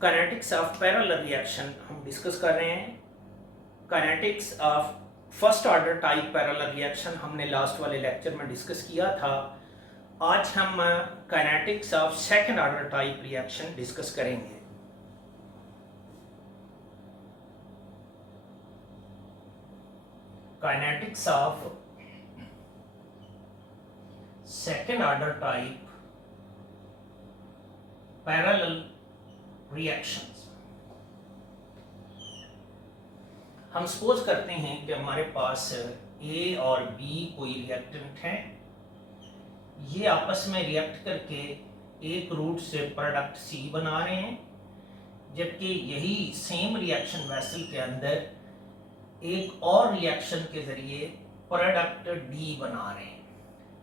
Kinetics of parallel reaction हम discuss कर रहे हैं। Kinetics of first order type parallel reaction हमने लास्ट वाले लेक्चर में डिस्कस किया था। आज हम kinetics of second order type reaction discuss करेंगे। Kinetics of second order type parallel reactions. हम सपोज करते हैं कि हमारे पास ए और बी कोई रिएक्टेंट हैं, ये आपस में रिएक्ट करके एक रूट से प्रोडक्ट सी बना रहे हैं, जबकि यही सेम रिएक्शन वेसल के अंदर एक और रिएक्शन के जरिए प्रोडक्ट डी बना रहे हैं।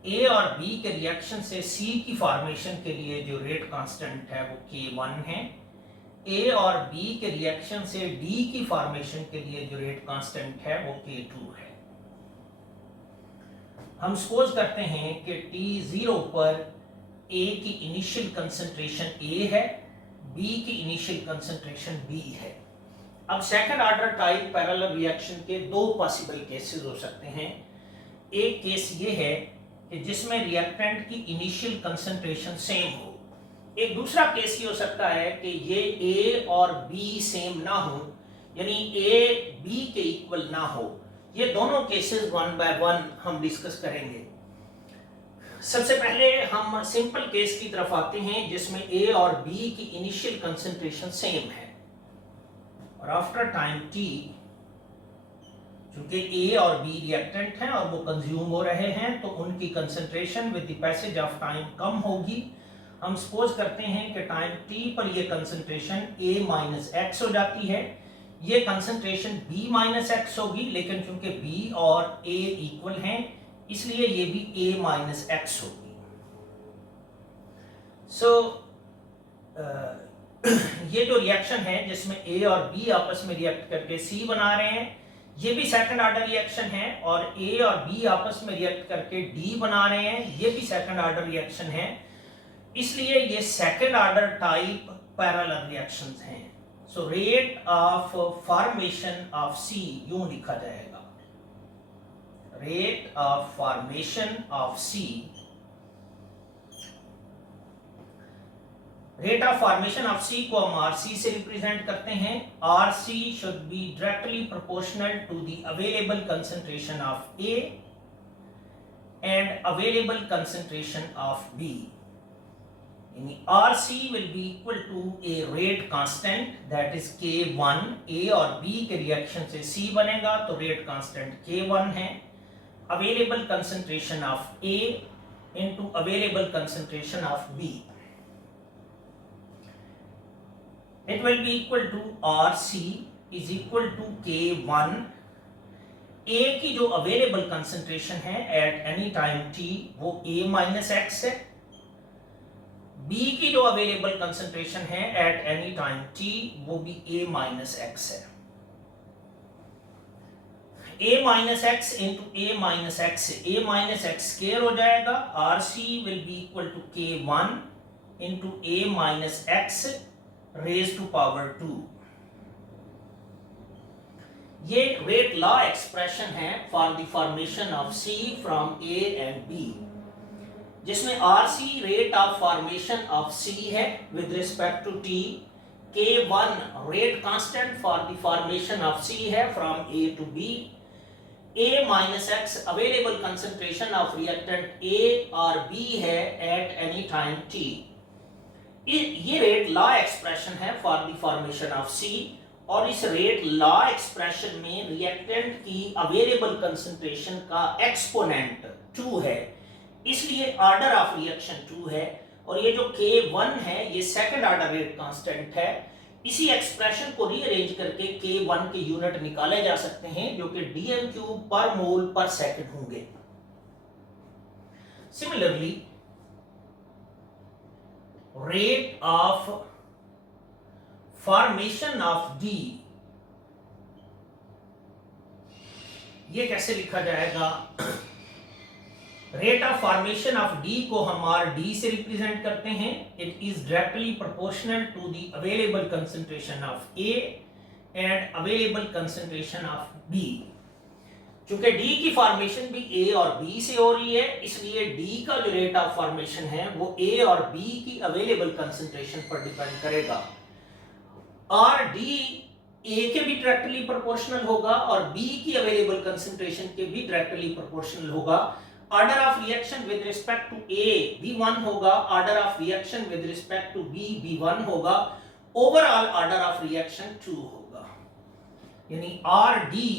ए और बी के रिएक्शन से सी की फॉर्मेशन के लिए जो रेट कांस्टेंट है वो K1 है। ए और बी के रिएक्शन से डी की फॉर्मेशन के लिए जो रेट कांस्टेंट है वो K2 है। हम सपोज करते हैं कि T0 पर ए की इनिशियल कंसंट्रेशन ए है, बी की इनिशियल कंसंट्रेशन बी है। अब second order type parallel reaction के दो पॉसिबल केसेस हो सकते हैं। एक केस ये है कि जिसमें रिएक्टेंट की इनिशियल कंसंट्रेशन सेम हो। एक दूसरा केस ये हो सकता है कि ये ए और बी सेम ना हो, यानी ए बी के इक्वल ना हो। ये दोनों केसेस वन बाय वन हम डिस्कस करेंगे। सबसे पहले हम सिंपल केस की तरफ आते हैं जिसमें ए और बी की इनिशियल कंसंट्रेशन सेम है और आफ्टर टाइम टी, चूंकि ए और बी रिएक्टेंट हैं और वो कंज्यूम हो रहे हैं, तो उनकी concentration with the passage of time कम होगी। हम सपोज करते हैं कि टाइम टी पर ये कंसंट्रेशन ए माइनस एक्स हो जाती है, ये कंसंट्रेशन बी माइनस एक्स होगी, लेकिन चूंकि बी और ए इक्वल हैं इसलिए ये भी ए माइनस एक्स होगी। ये जो रिएक्शन है जिसमें ए और बी आपस में रिएक्ट करके सी बना रहे हैं, ये भी सेकंड ऑर्डर रिएक्शन है, और ए और बी आपस में रिएक्ट करके डी बना रहे हैं, ये भी सेकंड ऑर्डर रिएक्शन है। इसलिए ये second order type parallel reactions हैं। So rate of formation of C यूं लिखा जाएगा, rate of formation of C, rate of formation of C को हम आरसी से रिप्रेजेंट करते हैं। RC should be directly proportional to the available concentration of A and available concentration of B. यानी RC will be equal to a rate constant that is K1। A और B के reaction से सी बनेगा तो rate constant K1 है। Available concentration of A into available concentration of B, it will be equal to RC is equal to K1। A की जो available concentration है at any time T वो A minus x है, B की जो available concentration है at any time T वो भी A माइनस एक्स है। A minus x into A minus x से A माइनस एक्स स्क्वायर हो जाएगा। RC will be equal to K1 into A minus x raised to power 2। ये rate law expression है for the formation of C from A and B, जिसमें RC rate of formation of C है with respect to T, K1 rate constant for the formation of C है from A to B, A minus x available concentration of reactant A और B है at any time T. ये rate law expression है for the formation of C, और इस rate law expression में reactant की available concentration का exponent 2 है, इसलिए ऑर्डर ऑफ रिएक्शन 2 है। और ये जो K1 है ये सेकंड ऑर्डर रेट कांस्टेंट है। इसी एक्सप्रेशन को रीअरेंज करके K1 के यूनिट निकाले जा सकते हैं जो कि dm³ पर मोल पर सेकंड होंगे। Similarly rate of formation of D, ये कैसे लिखा जाएगा? Rate of formation of D को हम आर डी से रिप्रेजेंट करते हैं. It is directly proportional to the available concentration of A and available concentration of B. चूंकि डी की फॉर्मेशन भी ए और बी से हो रही है, इसलिए डी का जो रेट ऑफ फॉर्मेशन है वो ए और बी की अवेलेबल कंसंट्रेशन पर डिपेंड करेगा. आर डी ए के भी डायरेक्टली प्रोपोर्शनल होगा और बी की अवेलेबल कंसंट्रेशन के भी डायरेक्टली प्रोपोर्शनल होगा. Order of reaction with respect to A V1 होगा, order of reaction with respect to B V1 होगा, ओवरऑल ऑर्डर ऑफ रिएक्शन 2 होगा. यानी R D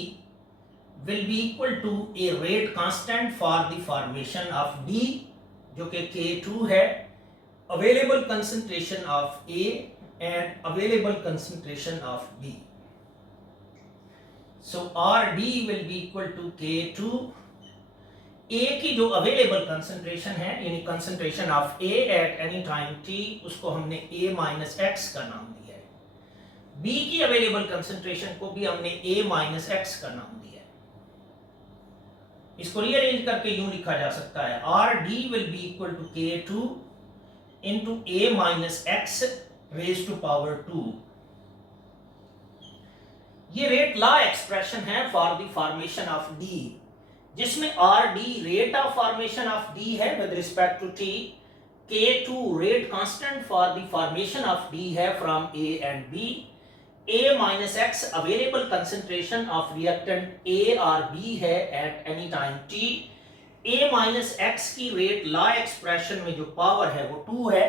will be equal to a rate constant for the formation of D जो कि K2 है, available concentration of A and available concentration of B. So RD will be equal to K2. A की जो available concentration है यानी concentration of A at any time t, उसको हमने A minus x का नाम दिया है. B की available concentration को भी हमने A minus x का नाम दिया है. इसको रीअरेंज करके यूं लिखा जा सकता है R D will be equal to K2 into A minus x raise to power 2. ये रेट लॉ एक्सप्रेशन है for the formation of D, जिसमें R D rate of formation of D है with respect to T, K2 rate constant for the formation of D है from A and B, A minus x available concentration of reactant A or B है at any time t. A minus x की rate law expression में जो power है वो 2 है,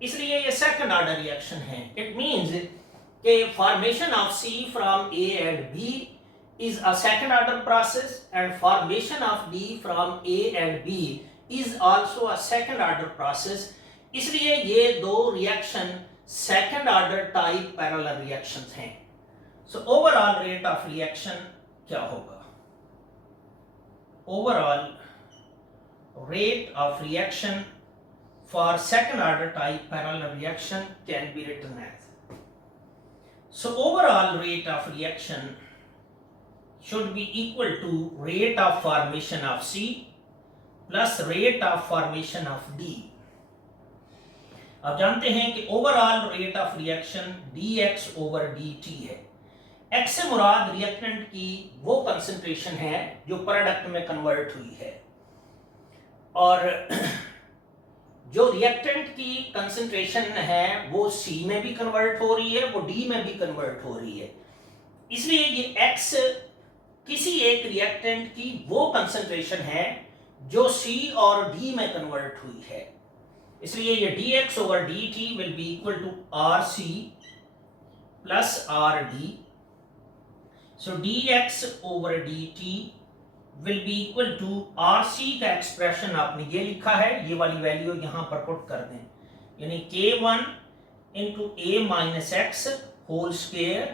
इसलिए ये सेकंड ऑर्डर रिएक्शन है. इट मींस कि formation of C from A and B is a second order process and formation of D from A and B is also a second order process. इसलिए ये दो reaction second order type parallel reactions हैं. So overall rate of reaction क्या होगा? Overall rate of reaction for second order type parallel reaction can be written as, so overall rate of reaction should be equal to rate of formation of C plus rate of formation of D. आप जानते हैं कि overall rate of reaction dx over dt है. x से मुराद reactant की वो concentration है जो प्रोडक्ट में कन्वर्ट हुई है, और जो रिएक्टेंट की कंसंट्रेशन है वो C में भी कन्वर्ट हो रही है, वो D में भी कन्वर्ट हो रही है. इसलिए ये x किसी एक रिएक्टेंट की वो कंसंट्रेशन है जो C और D में कन्वर्ट हुई है. इसलिए ये dx over dt will be equal to rc plus rd. So dx over dt will be equal to rc का एक्सप्रेशन आपने ये लिखा है, ये वाली वैल्यू यहां पर पुट कर दें, यानी k1 into a minus x whole square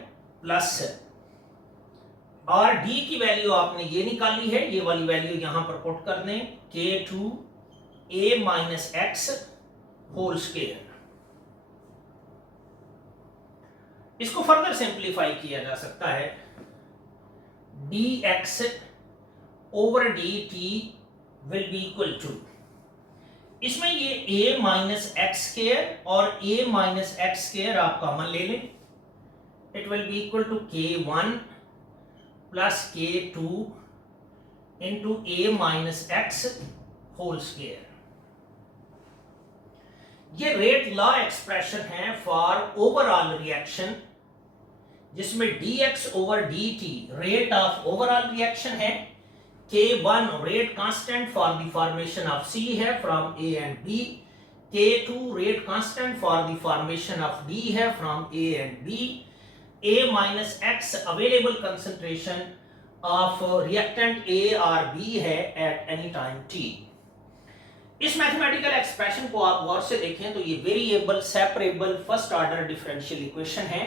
plus rd की वैल्यू आपने ये निकाली है, ये वाली वैल्यू यहां पर पुट कर दें, k2 a minus x whole square. इसको फर्दर सिंप्लीफाई किया जा सकता है, dx over dt will be equal to, इसमें ये a माइनस एक्स स्क्वायर और a माइनस एक्स स्क्वायर आप कॉमन ले लें, it will be equal to k1 plus k2 into a minus x whole square. ये रेट लॉ एक्सप्रेशन है for overall reaction, जिसमें dx over dt rate of overall reaction है, k1 rate constant for the formation of C है from A and B, k2 rate constant for the formation of D है from A and B, A minus x available concentration of reactant A और B है at any time t. इस mathematical expression को आप गौर से देखें तो ये variable separable first order differential equation है.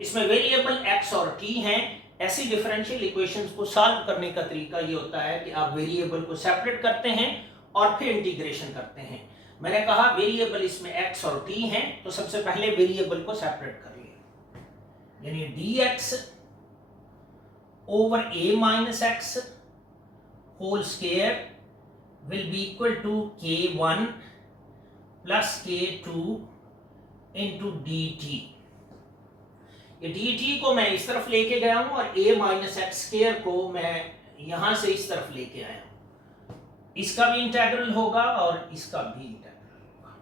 इसमें वेरिएबल x और t हैं. ऐसी डिफरेंशियल इक्वेशंस को सॉल्व करने का तरीका ये होता है कि आप वेरिएबल को सेपरेट करते हैं और फिर इंटीग्रेशन करते हैं. मैंने कहा वेरिएबल इसमें x और t हैं, तो सबसे पहले वेरिएबल को सेपरेट करिए, यानी dx ओवर a minus x whole square will be equal to k1 plus k2 into dt। ये dt को मैं इस तरफ लेके गया हूं और a माइनस एक्स स्क्वायर को मैं यहां से इस तरफ लेके आया हूं। इसका भी इंटेग्रल होगा और इसका भी इंटेग्रल होगा।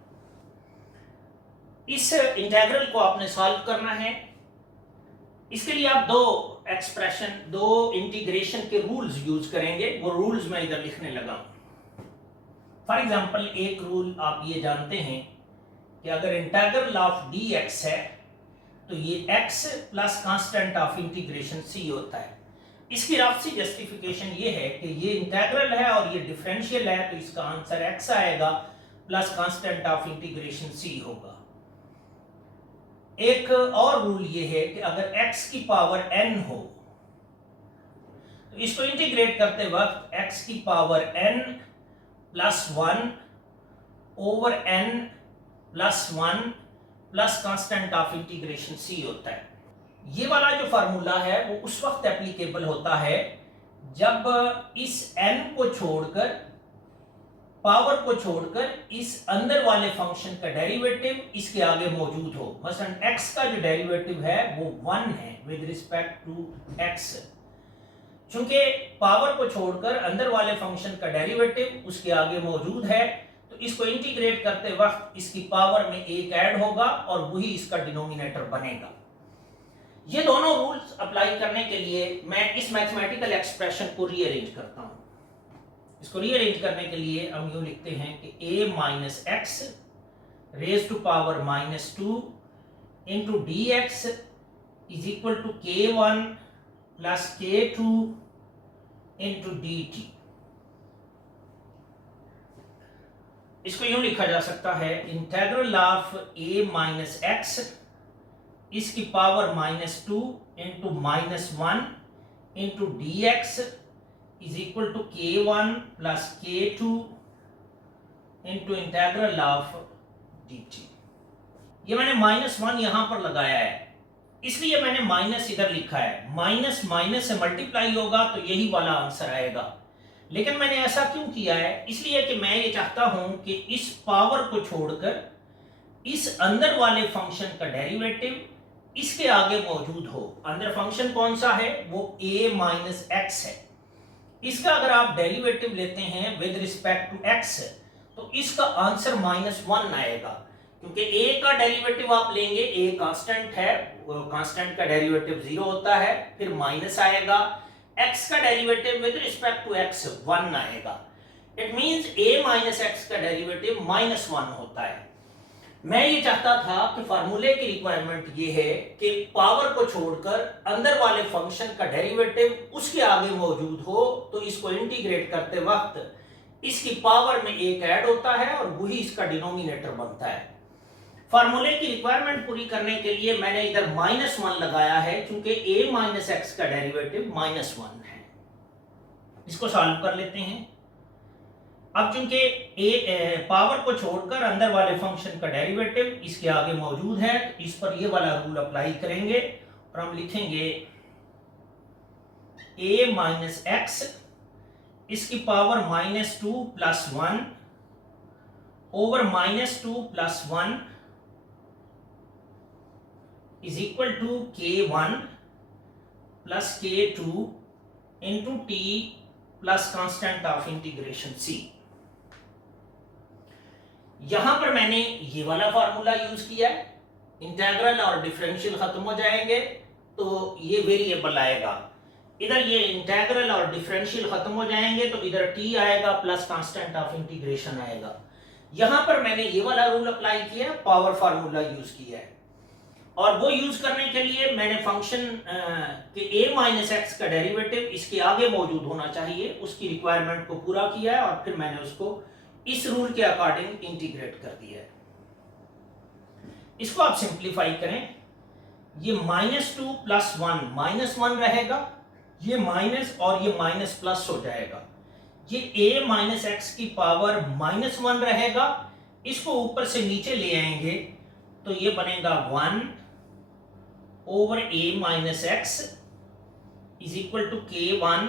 इस इंटेग्रल को आपने सॉल्व करना है। इसके लिए आप दो इंटीग्रेशन के रूल्स यूज करेंगे। वो रूल्स मैं इधर लिखने लगा हूं। फॉर एग्जांपल एक रूल आप ये जानते हैं कि अगर इंटेग्रल ऑफ dx है तो ये x plus constant of integration c होता है। इसकी रफ सी जस्टिफिकेशन ये है कि ये इंटेग्रल है और ये डिफरेंशियल है, तो इसका आंसर x आएगा plus constant of integration c होगा। एक और रूल ये है कि अगर x की पावर n हो तो इसको इंटीग्रेट करते वक्त x की power n plus 1 over n plus 1 plus constant of integration c होता है। ये वाला जो फार्मूला है वो उस वक्त एप्लीकेबल होता है जब इस n को छोड़कर, पावर को छोड़कर इस अंदर वाले फंक्शन का डेरिवेटिव इसके आगे मौजूद हो। मसलन x का जो डेरिवेटिव है वो 1 है विद रिस्पेक्ट टू x। चूंकि पावर को छोड़कर अंदर वाले फंक्शन का डेरिवेटिव उसके आगे मौजूद है, तो इसको इंटीग्रेट करते वक्त इसकी पावर में एक ऐड होगा और वही इसका डिनोमिनेटर बनेगा। ये दोनों रूल्स अप्लाई करने के लिए मैं इस मैथमेटिकल एक्सप्रेशन को रीअरेंज करता हूं। इसको रीअरेंज करने के लिए हम यूं लिखते हैं कि a minus x raise to power minus 2 into D X is equal to k1 plus k2 into dt। इसको यूं लिखा जा सकता है integral of a minus x इसकी power minus 2 into minus 1 into D X is equal to k1 plus k2 into integral of dt। ये मैंने -1 यहां पर लगाया है, इसलिए मैंने माइनस इधर लिखा है। माइनस माइनस से मल्टीप्लाई होगा तो यही वाला आंसर आएगा। लेकिन मैंने ऐसा क्यों किया है? इसलिए कि मैं ये चाहता हूं कि इस पावर को छोड़कर इस अंदर वाले फंक्शन का डेरिवेटिव इसके आगे मौजूद हो। अंदर फंक्शन कौन सा है? वो a माइनस एक्स है। इसका अगर आप डेरिवेटिव लेते हैं विद रिस्पेक्ट टू x तो इसका आंसर -1 आएगा, क्योंकि a का डेरिवेटिव आप लेंगे, a कांस्टेंट है, कांस्टेंट का डेरिवेटिव 0 होता है, फिर माइनस आएगा, x का derivative with respect to x 1 आएगा। It means a minus x का डेरिवेटिव -1 होता है। मैं ये चाहता था कि फार्मूले की रिक्वायरमेंट ये है कि पावर को छोड़कर अंदर वाले फंक्शन का डेरिवेटिव उसके आगे मौजूद हो, तो इसको इंटीग्रेट करते वक्त इसकी पावर में एक ऐड होता है और वही इसका डिनोमिनेटर बनता है। फार्मूले की रिक्वायरमेंट पूरी करने के लिए मैंने इधर -1 लगाया है, क्योंकि a माइनस एक्स का डेरिवेटिव -1 है। इसको सॉल्व कर लेते हैं। अब चूंकि पावर को छोड़कर अंदर वाले फंक्शन का डेरिवेटिव इसके आगे मौजूद है, तो इस पर ये वाला रूल अप्लाई करेंगे और हम लिखेंगे a माइनस एक्स इसकी power -2 plus 1 over -2 plus 1 is equal to k1 plus k2 into t plus constant of integration c। यहां पर मैंने ये वाला फार्मूला यूज किया है। इंटेग्रल और डिफरेंशियल खत्म हो जाएंगे तो ये वेरिएबल आएगा। इधर ये इंटेग्रल और डिफरेंशियल खत्म हो जाएंगे तो इधर t आएगा प्लस कांस्टेंट ऑफ इंटीग्रेशन आएगा। यहां पर मैंने ये वाला रूल अप्लाई किया, पावर फार्मूला यूज किया है, और वो यूज करने के लिए मैंने फंक्शन के a माइनस एक्स का डेरिवेटिव इसके आगे मौजूद होना चाहिए, उसकी रिक्वायरमेंट को पूरा किया है और फिर मैंने उसको इस रूल के अकॉर्डिंग इंटीग्रेट कर दिया है। इसको आप सिंप्लीफाई करें, ये -2 प्लस 1 -1 रहेगा, ये माइनस और ये माइनस प्लस हो जाएगा, ये a माइनस एक्स की पावर -1 रहेगा, इसको ऊपर से नीचे ले आएंगे तो ये बनेगा 1 over a minus x is equal to k1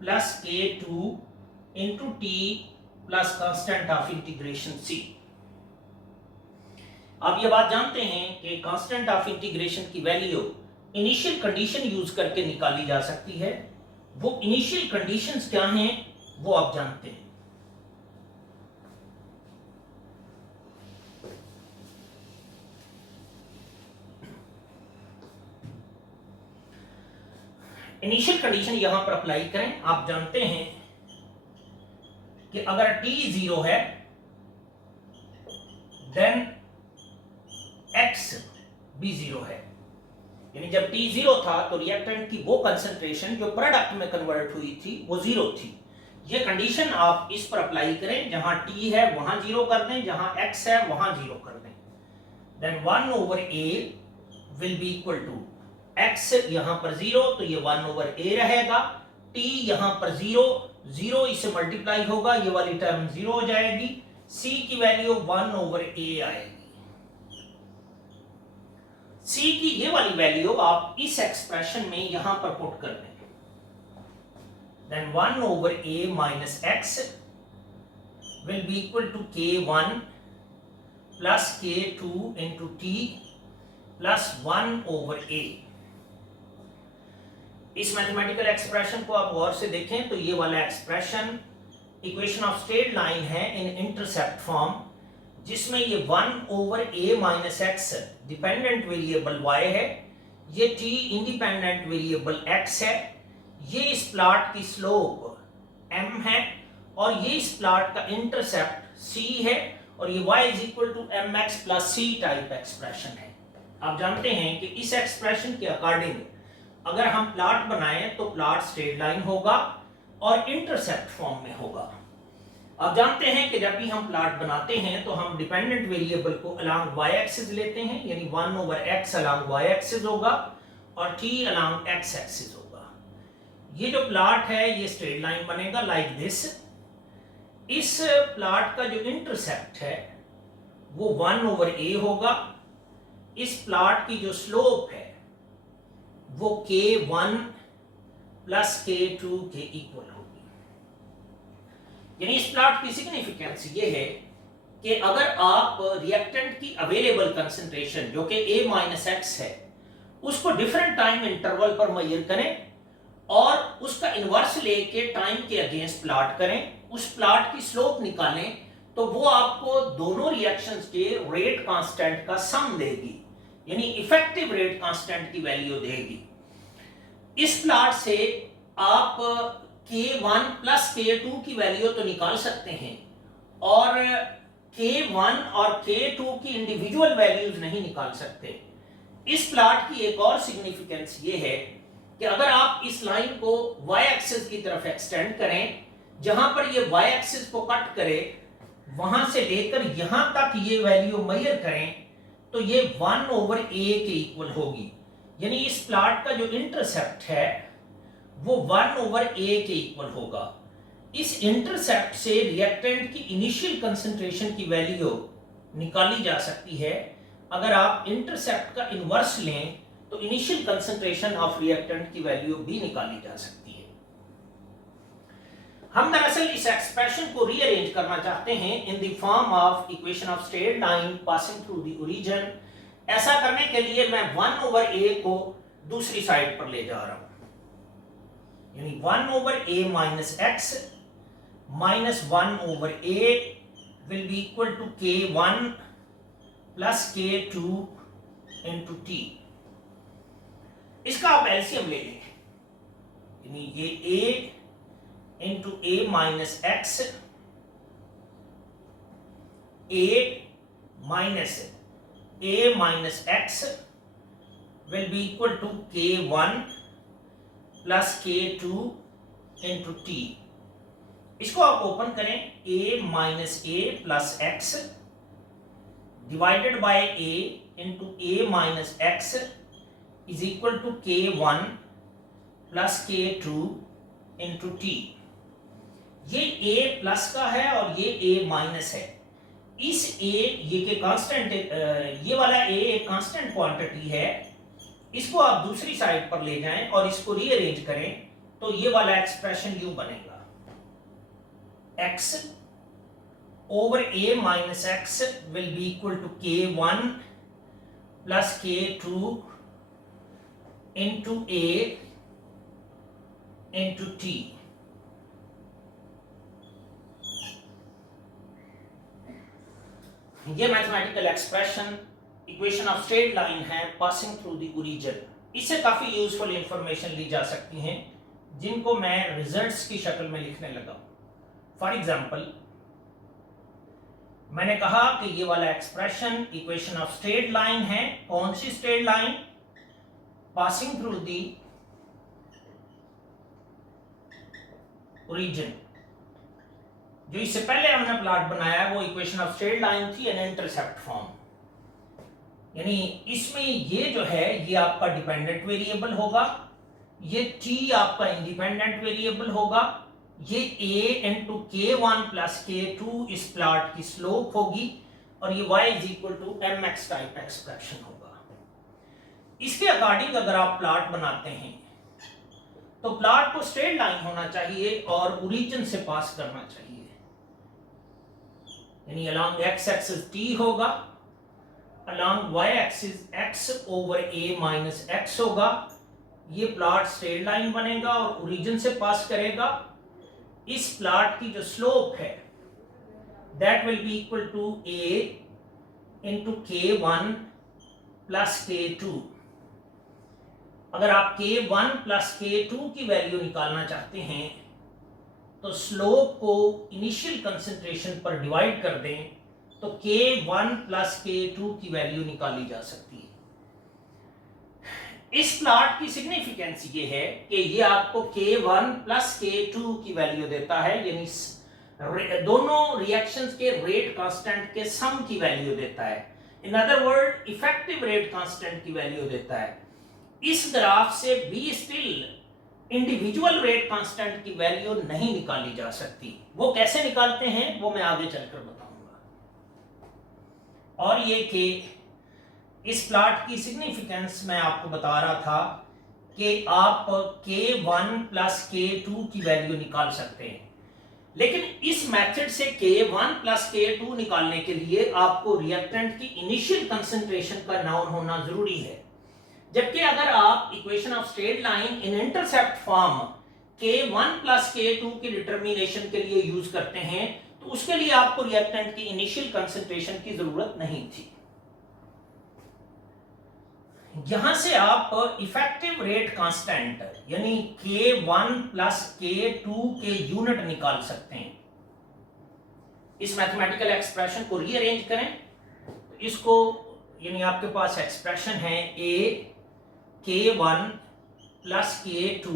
plus k2 into t plus constant of integration C. आप ये बात जानते हैं कि कांस्टेंट ऑफ इंटीग्रेशन की वैल्यू इनिशियल कंडीशन यूज करके निकाली जा सकती है। वो इनिशियल कंडीशंस क्या हैं वो आप जानते हैं। इनिशियल कंडीशन यहां पर अप्लाई करें। आप जानते हैं कि अगर t 0 है देन x भी 0 है, यानी जब t 0 था तो रिएक्टेंट की वो कंसंट्रेशन जो प्रोडक्ट में कन्वर्ट हुई थी वो 0 थी। ये कंडीशन आप इस पर अप्लाई करें, जहां t है वहां 0 कर दें, जहां x है वहां 0 कर दें। Then 1/a will be equal to x यहां पर 0 तो ये 1/a रहेगा, t यहां पर 0 इससे मल्टीप्लाई होगा, ये वाली टर्म 0 हो जाएगी, c की वैल्यू 1/a आएगी। c की ये वाली वैल्यू आप इस एक्सप्रेशन में यहां पर पुट कर दें। Then 1/a minus x will be equal to k1 plus k2 into t plus 1/a। इस मैथमेटिकल एक्सप्रेशन को आप गौर से देखें तो ये वाला expression equation of straight line है इन इंटरसेप्ट फॉर्म, जिसमें ये 1/a minus x dependent variable y है, ये t इंडिपेंडेंट वेरिएबल x है, ये इस प्लॉट की स्लोप m है और ये इस प्लॉट का इंटरसेप्ट c है और ये y is equal to mx plus c type expression है। आप जानते हैं कि इस एक्सप्रेशन के अकॉर्डिंग अगर हम प्लॉट बनाएं तो प्लॉट स्ट्रेट लाइन होगा और इंटरसेप्ट फॉर्म में होगा। आप जानते हैं कि जब भी हम प्लॉट बनाते हैं तो हम डिपेंडेंट वेरिएबल को अलोंग y एक्सिस लेते हैं, यानी 1/x अलोंग y एक्सिस होगा और t अलोंग x एक्सिस होगा। ये जो प्लॉट है ये स्ट्रेट लाइन बनेगा लाइक दिस। इस प्लॉट का जो इंटरसेप्ट है वो 1/a होगा। इस प्लॉट की जो स्लोप है वो k1 प्लस k2 के इक्वल होगी। यानी इस प्लॉट की सिग्निफिकेंस ये है कि अगर आप रिएक्टेंट की अवेलेबल कंसंट्रेशन जो कि a माइनस x है उसको डिफरेंट टाइम इंटरवल पर मेजर करें और उसका इनवर्स लेके टाइम के अगेंस्ट प्लॉट करें, उस प्लॉट की स्लोप निकालें तो वो आपको दोनों रिएक्शंस के रेट कांस्टेंट का सम देगी, यानी इफेक्टिव रेट कांस्टेंट की वैल्यू देगी। इस प्लॉट से आप k1 प्लस k2 की वैल्यू तो निकाल सकते हैं और k1 और k2 की इंडिविजुअल वैल्यूज नहीं निकाल सकते। इस प्लॉट की एक और सिग्निफिकेंस ये है कि अगर आप इस लाइन को y एक्सिस की तरफ एक्सटेंड करें, जहां पर ये y एक्सिस को कट करे वहां से लेकर यहां तक ये वैल्यू मेजर करें तो ये 1/a के इक्वल होगी। यानी इस प्लॉट का जो इंटरसेप्ट है वो 1/a के इक्वल होगा। इस इंटरसेप्ट से रिएक्टेंट की इनिशियल कंसंट्रेशन की वैल्यू निकाली जा सकती है। अगर आप इंटरसेप्ट का इनवर्स लें तो इनिशियल कंसंट्रेशन ऑफ रिएक्टेंट की वैल्यू भी निकाली जा सकती है। हम दरअसल इस एक्सप्रेशन को रीअरेंज करना चाहते हैं in the form of equation of straight line passing through the origin. ऐसा करने के लिए मैं 1/a को दूसरी साइड पर ले जा रहा हूं, यानी 1/a minus x minus 1/a will be equal to k1 plus k2 into t। इसका आप एलसीएम ले लें, यानी ये a into a minus x, a minus x will be equal to k1 plus k2 into t। इसको आप open करें, a minus a plus x divided by a into a minus x is equal to k1 plus k2 into t। ये a plus का है और ये a minus है। इस a ये के कांस्टेंट, ये वाला a एक कांस्टेंट क्वांटिटी है, इसको आप दूसरी साइड पर ले जाएं और इसको रीअरेंज करें तो ये वाला एक्सप्रेशन यूं बनेगा, x over A minus X will be equal to K1 plus K2 into A into T. ये mathematical expression equation of straight line है पासिंग थ्रू द ओरिजिन। इससे काफी यूजफुल इंफॉर्मेशन ली जा सकती हैं जिनको मैं रिजल्ट्स की शक्ल में लिखने लगा। फॉर एग्जांपल, मैंने कहा कि ये वाला expression equation of straight line है। कौन सी straight line? Passing through the origin. जो इससे पहले हमने प्लॉट बनाया वो इक्वेशन ऑफ स्ट्रेट लाइन थी एन इंटरसेप्ट फॉर्म। यानी इसमें ये जो है ये आपका डिपेंडेंट वेरिएबल होगा, ये t आपका इंडिपेंडेंट वेरिएबल होगा, ये a into k1 plus k2 इस प्लॉट की स्लोप होगी और ये y is equal to mx type expression होगा। इसके अकॉर्डिंग अगर आप प्लॉट बनाते हैं तो प्लॉट को स्ट्रेट लाइन होना चाहिए और ओरिजिन से पास करना चाहिए। यानी along x axis t होगा, along y axis x over a minus x होगा। ये प्लॉट स्ट्रेट लाइन बनेगा और ओरिजिन से पास करेगा। इस प्लॉट की जो स्लोप है that will be equal to a into k1 plus k2। अगर आप k1 plus k2 की वैल्यू निकालना चाहते हैं तो स्लोप को इनिशियल कंसंट्रेशन पर डिवाइड कर दें तो k1 प्लस k2 की वैल्यू निकाली जा सकती है। इस प्लॉट की सिग्निफिकेंस ये है कि ये आपको k1 प्लस k2 की वैल्यू देता है, यानी दोनों रिएक्शंस के रेट कांस्टेंट के सम की वैल्यू देता है। In other word effective rate constant की वैल्यू देता है। इस ग्राफ से be still individual rate constant की वैल्यू नहीं निकाली जा सकती। वो कैसे निकालते हैं वो मैं आगे चलकर बताऊंगा। और ये कि इस प्लॉट की सिग्निफिकेंस मैं आपको बता रहा था कि आप k1 प्लस k2 की वैल्यू निकाल सकते हैं, लेकिन इस मेथड से k1 प्लस k2 निकालने के लिए आपको रिएक्टेंट की इनिशियल कंसंट्रेशन का नाउन होना जरूरी है। जबकि अगर आप equation of straight line in intercept form k1 plus k2 की डिटर्मिनेशन के लिए यूज करते हैं तो उसके लिए आपको रिएक्टेंट की इनिशियल कंसंट्रेशन की जरूरत नहीं थी। यहां से आप इफेक्टिव रेट कांस्टेंट यानी k1 प्लस k2 के यूनिट निकाल सकते हैं। इस मैथमेटिकल एक्सप्रेशन को रीअरेंज करें तो इसको, यानी आपके पास एक्सप्रेशन है a k1 plus k2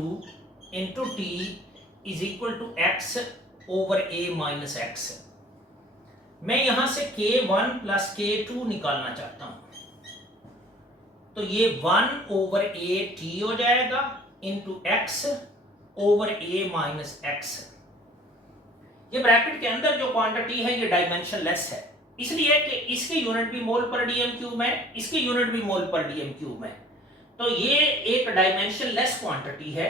into t is equal to x over a minus x। मैं यहां से k1 प्लस k2 निकालना चाहता हूं तो ये 1 ओवर a t हो जाएगा into x over a minus x। ये ब्रैकेट के अंदर जो क्वांटिटी है ये डायमेंशन लेस है, इसलिए कि इसके यूनिट भी मोल पर डीएम क्यूब है, इसके यूनिट भी मोल पर डीएम क्यूब है, तो ये एक डायमेंशन लेस क्वांटिटी है।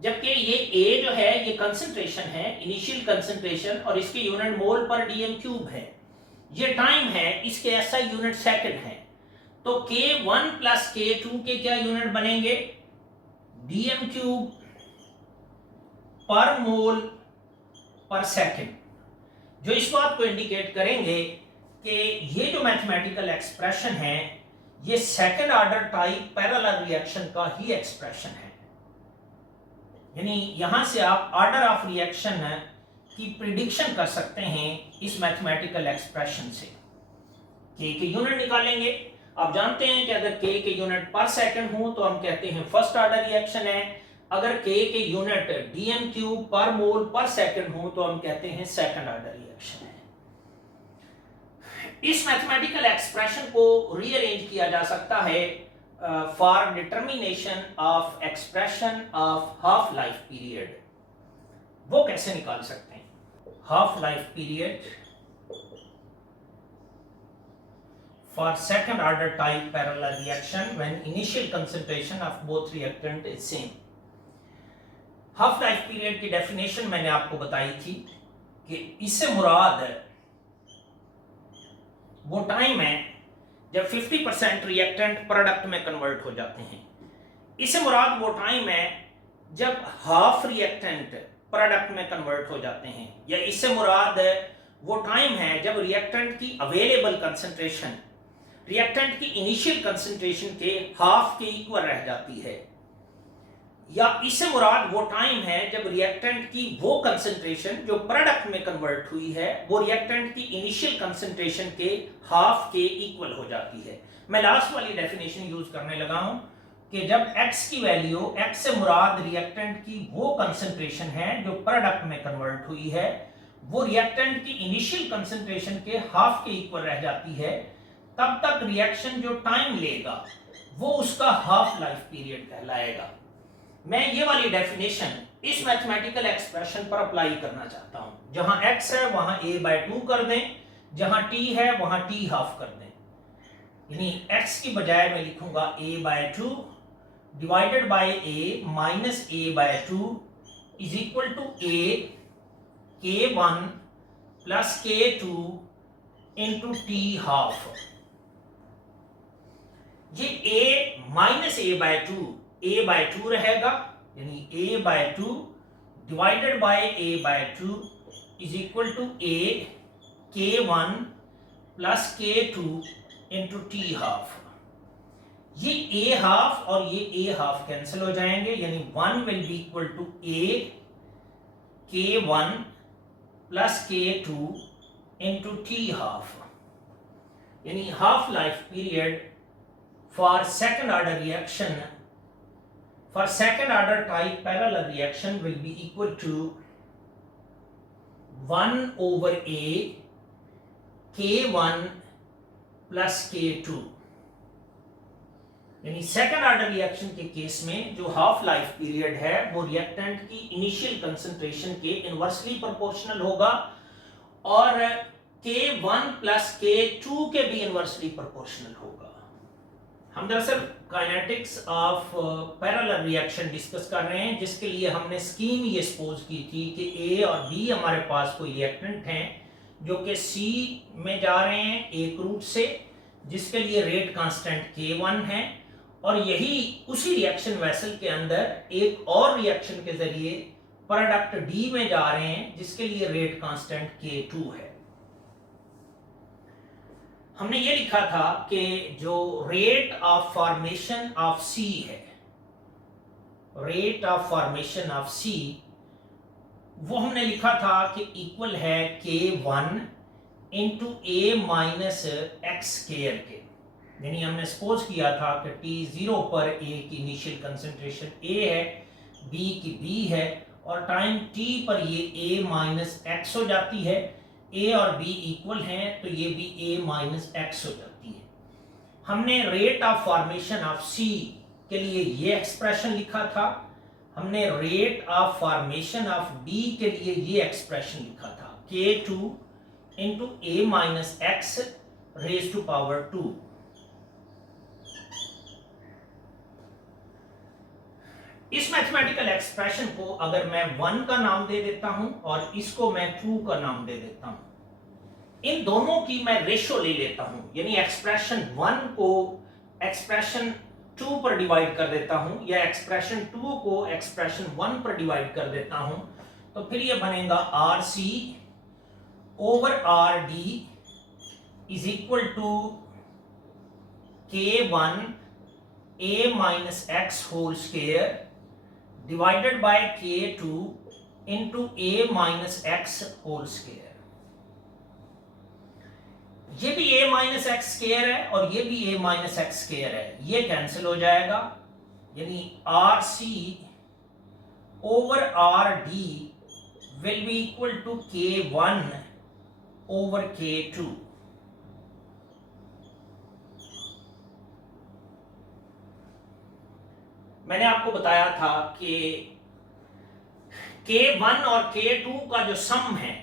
जबकि ये A जो है ये कंसंट्रेशन है, इनिशियल कंसंट्रेशन, और इसके यूनिट मोल पर डीएम क्यूब है। ये टाइम है, इसके ऐसा यूनिट सेकंड है। तो k1 प्लस k2 के क्या यूनिट बनेंगे? डीएम क्यूब पर मोल पर सेकंड, जो इस बात को इंडिकेट करेंगे कि ये जो मैथमेटिकल एक्सप्रेशन है ये second order type parallel reaction का ही एक्सप्रेशन है। यानी यहां से आप ऑर्डर ऑफ रिएक्शन की प्रिडिक्शन कर सकते हैं इस मैथमेटिकल एक्सप्रेशन से। k के यूनिट निकालेंगे। आप जानते हैं कि अगर k के यूनिट पर सेकंड हो तो हम कहते हैं फर्स्ट ऑर्डर रिएक्शन है। अगर k के यूनिट डीएम क्यूब पर मोल पर सेकंड हो तो हम कहते हैं सेकंड ऑर्डर रिएक्शन है। इस मैथमेटिकल एक्सप्रेशन को रीअरेंज किया जा सकता है for determination of expression of half life period. वो कैसे निकाल सकते हैं? Half life period for second order type parallel reaction when initial concentration of both reactant is same। Half life period की डेफिनेशन मैंने आपको बताई थी कि इससे मुराद वो टाइम है जब 50% रिएक्टेंट प्रोडक्ट में कन्वर्ट हो जाते हैं। इससे मुराद वो टाइम है जब हाफ रिएक्टेंट प्रोडक्ट में कन्वर्ट हो जाते हैं, या इससे मुराद वो टाइम है जब रिएक्टेंट की अवेलेबल कंसंट्रेशन रिएक्टेंट की इनिशियल कंसंट्रेशन के हाफ के इक्वल रह जाती है, या इससे मुराद वो टाइम है जब रिएक्टेंट की वो कंसंट्रेशन जो प्रोडक्ट में कन्वर्ट हुई है वो रिएक्टेंट की इनिशियल कंसंट्रेशन के हाफ के इक्वल हो जाती है। मैं लास्ट वाली डेफिनेशन यूज करने लगा हूं कि जब x की वैल्यू, x से मुराद रिएक्टेंट की वो कंसंट्रेशन है जो प्रोडक्ट में कन्वर्ट हुई है, वो रिएक्टेंट की इनिशियल कंसंट्रेशन के हाफ के इक्वल रह जाती है, तब तक रिएक्शन जो टाइम लेगा वो उसका हाफ लाइफ पीरियड कहलाएगा। मैं ये वाली डेफिनेशन इस मैथमेटिकल एक्सप्रेशन पर अप्लाई करना चाहता हूं। जहां x है वहां a/2 कर दें, जहां t है वहां t हाफ कर दें। यानी x की बजाय मैं लिखूंगा a/2 divided by a minus a/2 is equal to a k1 plus k2 into t half. ये a माइनस a/2 रहेगा, यानी a/2 divided by a/2 is equal to a k1 plus k2 into t half. ये a half और ये a half cancel हो जाएंगे, यानी 1 will be equal to a k1 plus k2 into t half. यानी half life period for second order reaction, for second order type parallel reaction will be equal to 1 over a k1 plus k2। यानी second order reaction के case में जो half life period है वो reactant की initial concentration के inversely proportional होगा और k1 प्लस k2 के भी इनवर्सली प्रोपोर्शनल होगा। हम दरअसल kinetics of parallel reaction discuss कर रहे हैं, जिसके लिए हमने स्कीम ये सपोज की थी कि ए और बी हमारे पास कोई रिएक्टेंट हैं जो कि सी में जा रहे हैं एक रूट से, जिसके लिए रेट कांस्टेंट k1 है, और यही उसी रिएक्शन वेसल के अंदर एक और रिएक्शन के जरिए प्रोडक्ट डी में जा रहे हैं जिसके लिए रेट कांस्टेंट k2 है। हमने ये लिखा था कि जो rate of formation of C है, रेट ऑफ फॉर्मेशन ऑफ सी, वो हमने लिखा था कि इक्वल है k1 into A minus x square के। यानी हमने सपोज किया था कि t0 पर a की इनिशियल कंसंट्रेशन a है, b की b है, और टाइम t पर ये a माइनस एक्स हो जाती है, a और b इक्वल हैं तो ये भी a माइनस एक्स हो जाती है। हमने rate of formation of c के लिए ये एक्सप्रेशन लिखा था, हमने rate of formation of b के लिए ये एक्सप्रेशन लिखा था k2 into a minus x raise to power 2। इस मैथमेटिकल एक्सप्रेशन को अगर मैं 1 का नाम दे देता हूं और इसको मैं 2 का नाम दे देता हूं, इन दोनों की मैं रेशो ले लेता हूं, यानी एक्सप्रेशन 1 को एक्सप्रेशन 2 पर डिवाइड कर देता हूं या एक्सप्रेशन 2 को एक्सप्रेशन 1 पर डिवाइड कर देता हूं, तो फिर ये बनेगा RC over RD is equal to K1 A minus x whole square divided by k2 into a minus x whole square. ये भी a माइनस एक्स स्क्वायर है और ये भी a माइनस एक्स स्क्वायर है, ये कैंसिल हो जाएगा, यानी RC over RD will be equal to K1 over K2। मैंने आपको बताया था कि K1 और K2 का जो सम है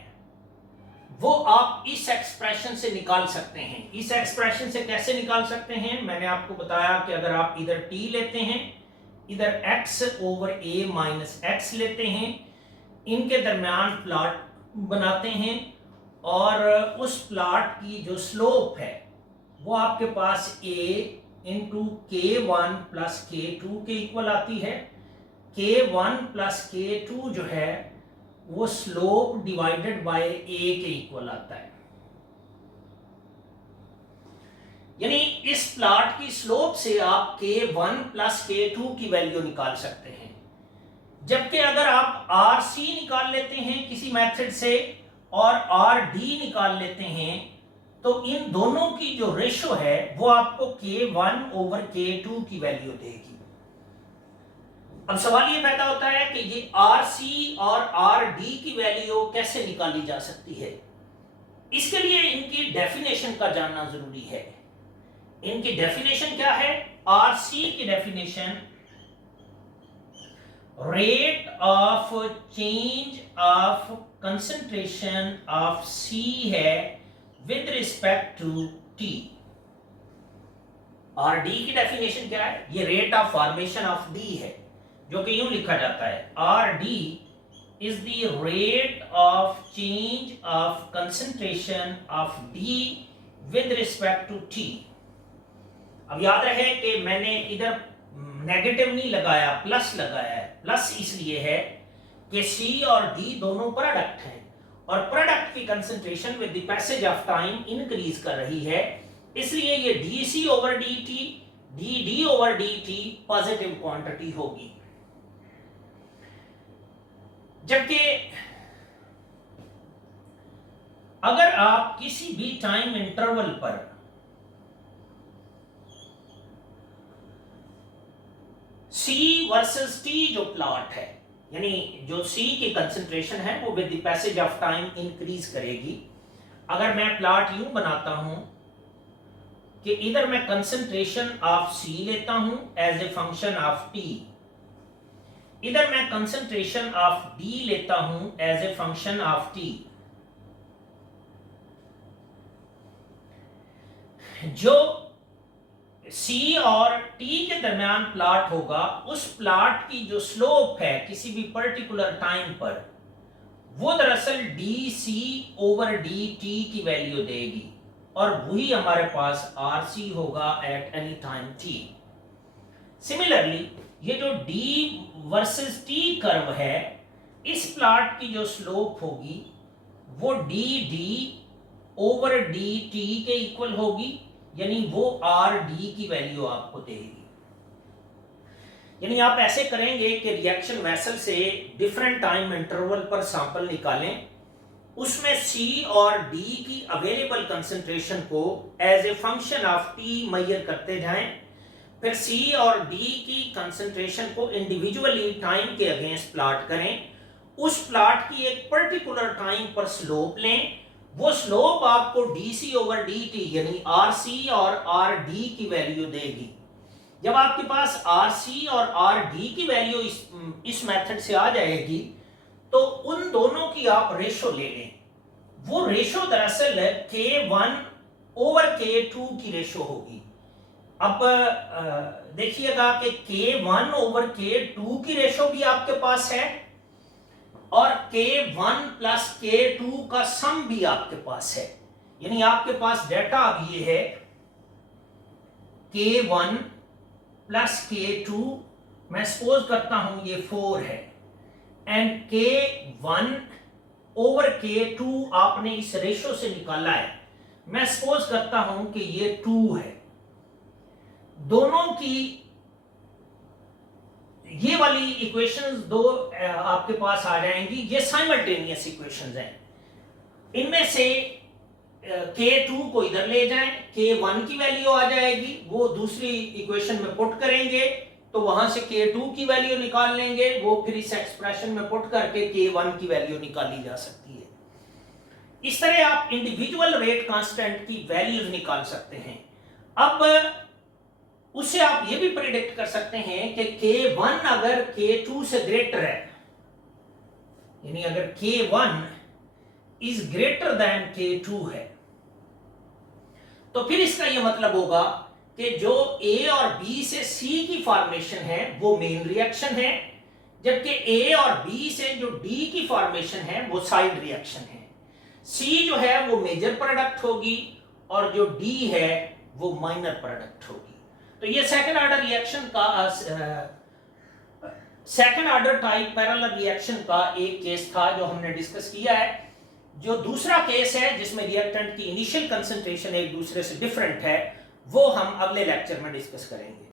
वो आप इस एक्सप्रेशन से निकाल सकते हैं। इस एक्सप्रेशन से कैसे निकाल सकते हैं? मैंने आपको बताया कि अगर आप इधर t लेते हैं, इधर x over a minus x लेते हैं, इनके दरमियान प्लॉट बनाते हैं और उस प्लॉट की जो स्लोप है वो आपके पास a into K1 plus K2 के इक्वल आती है। K1 प्लस K2 जो है वो स्लोप डिवाइडेड बाय a के इक्वल आता है। यानी इस प्लॉट की स्लोप से आप K1 प्लस K2 की वैल्यू निकाल सकते हैं। जबकि अगर आप RC निकाल लेते हैं किसी मेथड से और RD निकाल लेते हैं तो इन दोनों की जो रेशो है वो आपको K1 ओवर K2 की वैल्यू देगी। अब सवाल ये पैदा होता है कि ये RC और RD की वैल्यू कैसे निकाली जा सकती है। इसके लिए इनकी डेफिनेशन का जानना जरूरी है। इनकी डेफिनेशन क्या है? RC की definition rate of change of concentration of C है with respect to T। RD की डेफिनेशन क्या है? ये rate of formation of D है, जो कि यूं लिखा जाता है RD is the rate of change of concentration of D with respect to T। अब याद रहे कि मैंने इधर नेगेटिव नहीं लगाया, प्लस लगाया है। प्लस इसलिए है कि C और D दोनों प्रोडक्ट हैं और प्रोडक्ट की concentration with the passage of time increase कर रही है, इसलिए ये DC over DT, DD over DT positive quantity होगी। जबकि अगर आप किसी भी टाइम इंटरवल पर C वर्सेस T जो प्लॉट है, यानी जो C की कंसंट्रेशन है वो with the passage of time increase करेगी। अगर मैं प्लॉट यूं बनाता हूं कि इधर मैं कंसंट्रेशन ऑफ C लेता हूं as a function of T, इधर मैं कंसंट्रेशन ऑफ D लेता हूं as a function of T। जो C और T के दरमियान प्लॉट होगा, उस प्लॉट की जो स्लोप है किसी भी पर्टिकुलर टाइम पर, वो दरअसल DC ओवर DT की वैल्यू देगी और वही हमारे पास RC होगा eight any time T। Similarly ये जो D वर्सेस T कर्व है, इस प्लॉट की जो स्लोप होगी वो DD ओवर DT के इक्वल होगी, यानी वो RD की वैल्यू आपको देगी। यानी आप ऐसे करेंगे कि रिएक्शन वेसल से डिफरेंट टाइम इंटरवल पर सैंपल निकालें, उसमें C और D की अवेलेबल कंसंट्रेशन को as a function of T measure करते जाएं, फिर C और D की कंसंट्रेशन को इंडिविजुअली टाइम के अगेंस्ट प्लॉट करें, उस प्लॉट की एक पर्टिकुलर टाइम पर स्लोप लें, वो स्लोप आपको DC ओवर DT यानी RC और RD की वैल्यू देगी। जब आपके पास RC और RD की वैल्यू इस मेथड से आ जाएगी तो उन दोनों की आप रेशो ले लें। वो रेशो दरअसल K1 ओवर K2 की रेशो होगी। अब देखिएगा कि K1 ओवर K2 की रेशो भी आपके पास है और K1 प्लस K2 का सम भी आपके पास है। यानी आपके पास डेटा अब ये है K1 प्लस K2, मैं सपोज करता हूं ये 4 है, एंड K1 ओवर K2 आपने इस रेशो से निकाला है, मैं सपोज करता हूं कि ये 2 है। दोनों की ये वाली इक्वेशंस दो आपके पास आ जाएंगी, ये साइमल्टेनियस इक्वेशंस हैं। इनमें से K2 को इधर ले जाएं, K1 की वैल्यू आ जाएगी, वो दूसरी इक्वेशन में पुट करेंगे तो वहां से K2 की वैल्यू निकाल लेंगे, वो फिर इस एक्सप्रेशन में पुट करके K1 की वैल्यू निकाली जा सकती है। इस तरह आप इंडिविजुअल रेट कांस्टेंट की वैल्यूज निकाल सकते हैं। अब उससे आप ये भी प्रेडिक्ट कर सकते हैं कि K1 अगर K2 से ग्रेटर है, यानी अगर K1 is greater than K2 है, तो फिर इसका यह मतलब होगा कि जो A और B से C की फॉर्मेशन है वो मेन रिएक्शन है, जबकि A और B से जो D की फॉर्मेशन है वो साइड रिएक्शन है। सी जो है वो मेजर प्रोडक्ट होगी और जो डी है वो माइनर प्रोडक्ट होगी। तो ये सेकंड ऑर्डर रिएक्शन का second order type parallel reaction का एक केस था जो हमने डिस्कस किया है। जो दूसरा केस है जिसमें रिएक्टेंट की इनिशियल कंसंट्रेशन एक दूसरे से डिफरेंट है, वो हम अगले लेक्चर में डिस्कस करेंगे।